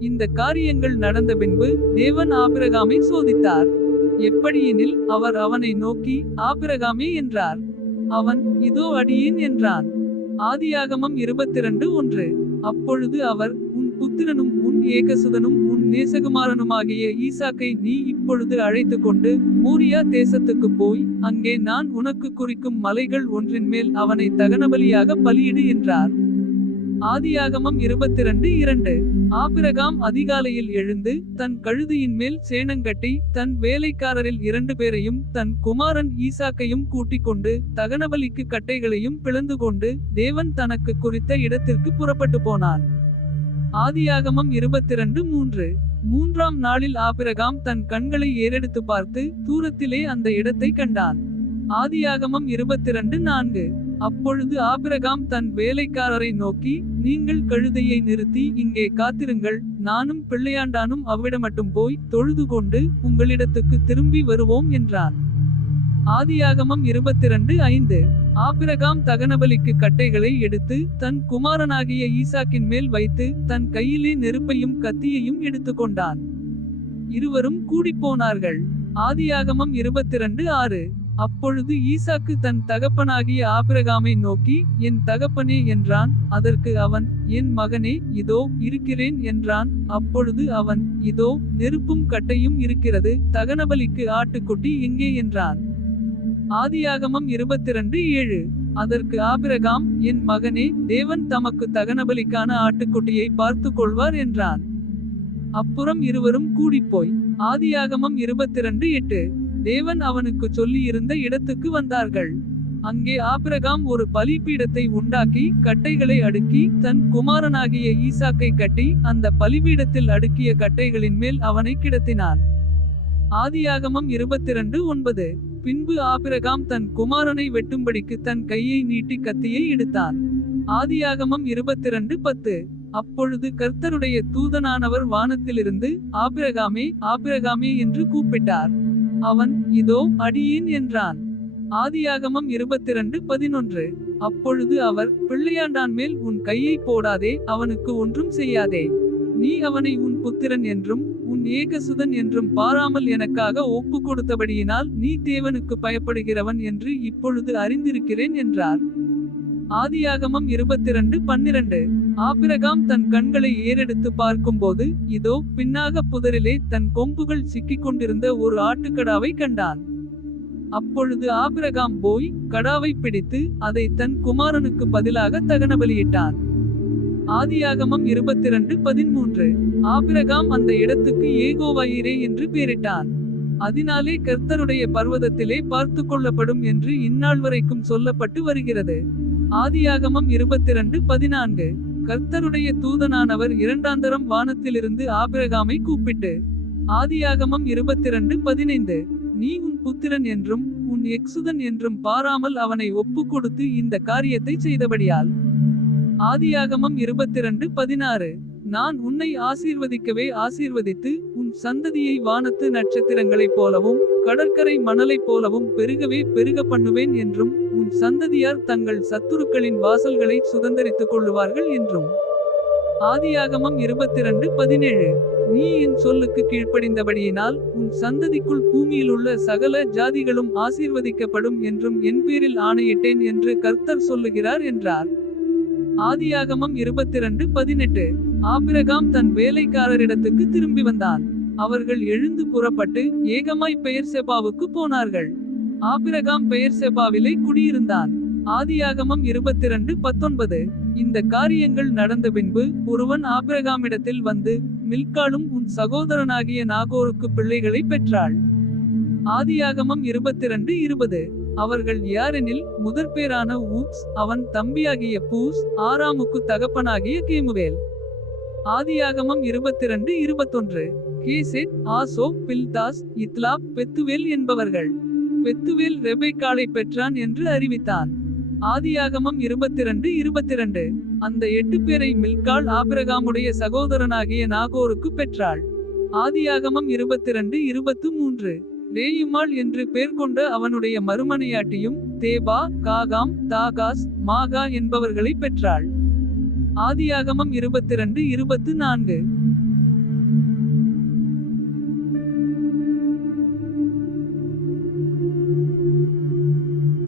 இந்த காரியங்கள் நடந்த பின்பு தேவன் ஆபிரகாமை சோதித்தார். எப்படியெனில் அவர் அவனை நோக்கி ஆபிரகாமே என்றார். அவன் இதோ அடியேன் என்றான். ஆதியாகமம் 22:1. அப்பொழுது அவர் உன் புத்திரனும் உன் ஏகசுதனும் உன் நேசகுமாரனுமாகிய ஈசாக்கை நீ இப்பொழுது அழைத்துக்கொண்டு மோரியா தேசத்துக்கு போய் அங்கே நான் உனக்கு குறிக்கும் மலைகள் ஒன்றின் மேல் அவனை தகனபலியாக பலியிடு என்றார். ஆதியாகமம் 22:2. ஆபிரகாம் அதிகாலையில் எழுந்து தன் கழுதையின் மேல் சேணங்கட்டி தன் வேலைக்காரரில் 2 பேரையும் தன் குமாரன் ஈசாக்கையும் கூட்டிக் கொண்டு தகனபலிக்கு கட்டைகளையும் பிளந்து கொண்டு தேவன் தனக்கு குறித்த இடத்திற்கு புறப்பட்டு போனான். ஆதியாகமம் 22:3. 3ஆம் நாளில் ஆபிரகாம் தன் கண்களை ஏறெடுத்து பார்த்து தூரத்திலே அந்த இடத்தை கண்டான். ஆதியாகமம் 22:4. அப்பொழுது ஆபிரகாம் தன் வேலைக்காரரை நோக்கி நீங்கள் கழுதையை நிறுத்தி இங்கே காத்திருங்கள், நானும் பிள்ளையாண்டானும் அவ்விடமட்டும் போய் தொழுது கொண்டு உங்களிடத்துக்கு திரும்பி வருவோம் என்றான். ஆதியாகமம் 22:5. ஆபிரகாம் தகனபலிக்கு கட்டைகளை எடுத்து தன் குமாரனாகிய ஈசாக்கின் மேல் வைத்து தன் கையிலே நெருப்பையும் கத்தியையும் எடுத்துக்கொண்டான். இருவரும் கூடிப்போனார்கள். ஆதியாகமம் 22:6. அப்பொழுது ஈசாக்கு தன் தகப்பனாகிய ஆபிரகாமை நோக்கி என் தகப்பனே என்றான். அதற்கு அவன் என் மகனே இதோ இருக்கிறேன் என்றான். அப்பொழுது அவன் இதோ நெருப்பும் கட்டையும் இருக்கிறது, தகனபலிக்கு ஆட்டுக்குட்டி எங்கே என்றான். ஆதியாகமம் 22:7. அதற்கு ஆபிரகாம் என் மகனே தேவன் தமக்கு தகனபலிக்கான ஆட்டுக்குட்டியை பார்த்து கொள்வார் என்றான். அப்புறம் இருவரும் கூடிப்போய் ஆதியாகமம் 22:8. தேவன் அவனுக்கு சொல்லியிருந்த இடத்துக்கு வந்தார்கள். அங்கே ஆபிரகாம் ஒரு பலிபீடத்தை உண்டாக்கி கட்டைகளை அடுக்கி தன் குமாரனாகிய ஈசாக்கை கட்டி அந்த பலிபீடத்தில் அடுக்கிய கட்டைகளின் மேல் அவனை கிடத்தினான். ஆதியாகமம் 22:9. பின்பு ஆபிரகாம் தன் குமாரனை வெட்டும்படிக்கு தன் கையை நீட்டி கத்தியை எடுத்தான். ஆதியாகமம் 22:10. அப்பொழுது கர்த்தருடைய தூதனானவர் வானத்திலிருந்து ஆபிரகாமே ஆபிரகாமே என்று கூப்பிட்டார். அவன் இதோ அடியேன் என்றான். ஆதியாகமம் 22:11. அப்பொழுது அவர் பிள்ளையாண்டான் மேல் உன் கையை போடாதே, அவனுக்கு ஒன்றும் செய்யாதே. நீ அவனை உன் புத்திரன் என்றும் உன் ஏகசுதன் என்றும் பாராமல் எனக்காக ஒப்பு கொடுத்தபடியினால் நீ தேவனுக்கு பயப்படுகிறவன் என்று இப்பொழுது அறிந்திருக்கிறேன் என்றார். ஆதியாகமம் 22:12. ஆபிரகாம் தன் கண்களை ஏறெடுத்து பார்க்கும்போது இதோ பின்னாக புதரிலே தன் கொம்புகள் சிக்கிக் கொண்டிருந்த ஒரு ஆட்டுக்கடாவை கண்டான். அப்பொழுது ஆபிரகாம் போய் கடாவை பிடித்து அதை தன் குமாரனுக்கு பதிலாக தகனபலியிட்டான். ஆதியாகமம் 22:13. ஆபிரகாம் அந்த இடத்துக்கு ஏகோவாயிரே என்று பெயரிட்டான். அதனாலே கர்த்தருடைய பர்வதத்திலே பார்த்து கொள்ளப்படும் என்று இந்நாள் வரைக்கும் சொல்லப்பட்டு வருகிறது. ஆதியாகமம் 22:14. கர்த்தருடைய தூதனானவர் இரண்டாந்தரம் வானத்திலிருந்து ஆபிரகாமை கூப்பிட்டு ஆதியாகமம் 22:15. நீ உன் புத்திரன் என்றும் உன் எக்சுதன் என்றும் பாராமல் அவனை ஒப்பு கொடுத்து இந்த காரியத்தை செய்தபடியால். ஆதியாகமம் 22:16. நான் உன்னை ஆசீர்வதிக்கவே ஆசீர்வதித்து உன் சந்ததியை வானத்து நட்சத்திரங்களைப் போலவும் கடற்கரை மணலைப் போலவும் பெருகவே பெருக பண்ணுவேன் என்றும் உன் சந்ததியார் தங்கள் சத்துருக்களின் வாசல்களை சுதந்தரித்துக் கொள்ளுவார்கள் என்றும். ஆதியாகமம் 22:17. நீ என் சொல்லுக்கு கீழ்ப்படிந்தபடியினால் உன் சந்ததிக்குள் பூமியிலுள்ள சகல ஜாதிகளும் ஆசீர்வதிக்கப்படும் என்றும் என் பேரில் ஆணையிட்டேன் என்று கர்த்தர் சொல்லுகிறார் என்றார். ஆதியாகமம் 22:18. ஆபிரகாம் தன் வேலைக்காரரிடத்துக்கு திரும்பி வந்தான். அவர்கள் எழுந்து புறப்பட்டு ஏகமாய் பெயர்செபாவுக்கு போனார்கள். ஆபிரகாம் பெயர்செபாவிலே குடியிருந்தான். ஆதியாகமம் 22:19. இந்த காரியங்கள் நடந்த பின்பு ஒருவன் ஆபிரகாமிடத்தில் வந்து மில்காளும் உன் சகோதரனாகிய நாகோருக்கு பிள்ளைகளை பெற்றாள். ஆதியாகமம் 22:20. அவர்கள் யாரெனில் முதற்பேரான ஊத்ஸ் அவன் தம்பியாகிய பூஸ் ஆராமுக்கு தகப்பனாகிய கேமுவேல். ஆதியாகமம் 22:21. கேசெத் ஆசோ பில்தாஸ் இத்லாப் பெத்துவேல் என்பவர்கள். பெத்துவேல் ரெபெக்காளை பெற்றான் என்று அறிவித்தான். ஆதியாகமம் 22:22. அந்த 8 பேரை மில்காள் ஆபிரகாமுடைய சகோதரனாகிய நாகோருக்கு பெற்றாள். ஆதியாகமம் 22:23. ரேயுமாள் என்று பேர் கொண்ட அவனுடைய மறுமனையாட்டியும் தேபா காகாம் தாகாஸ் மாகா என்பவர்களை பெற்றாள். ஆதியாகமம் 22:24.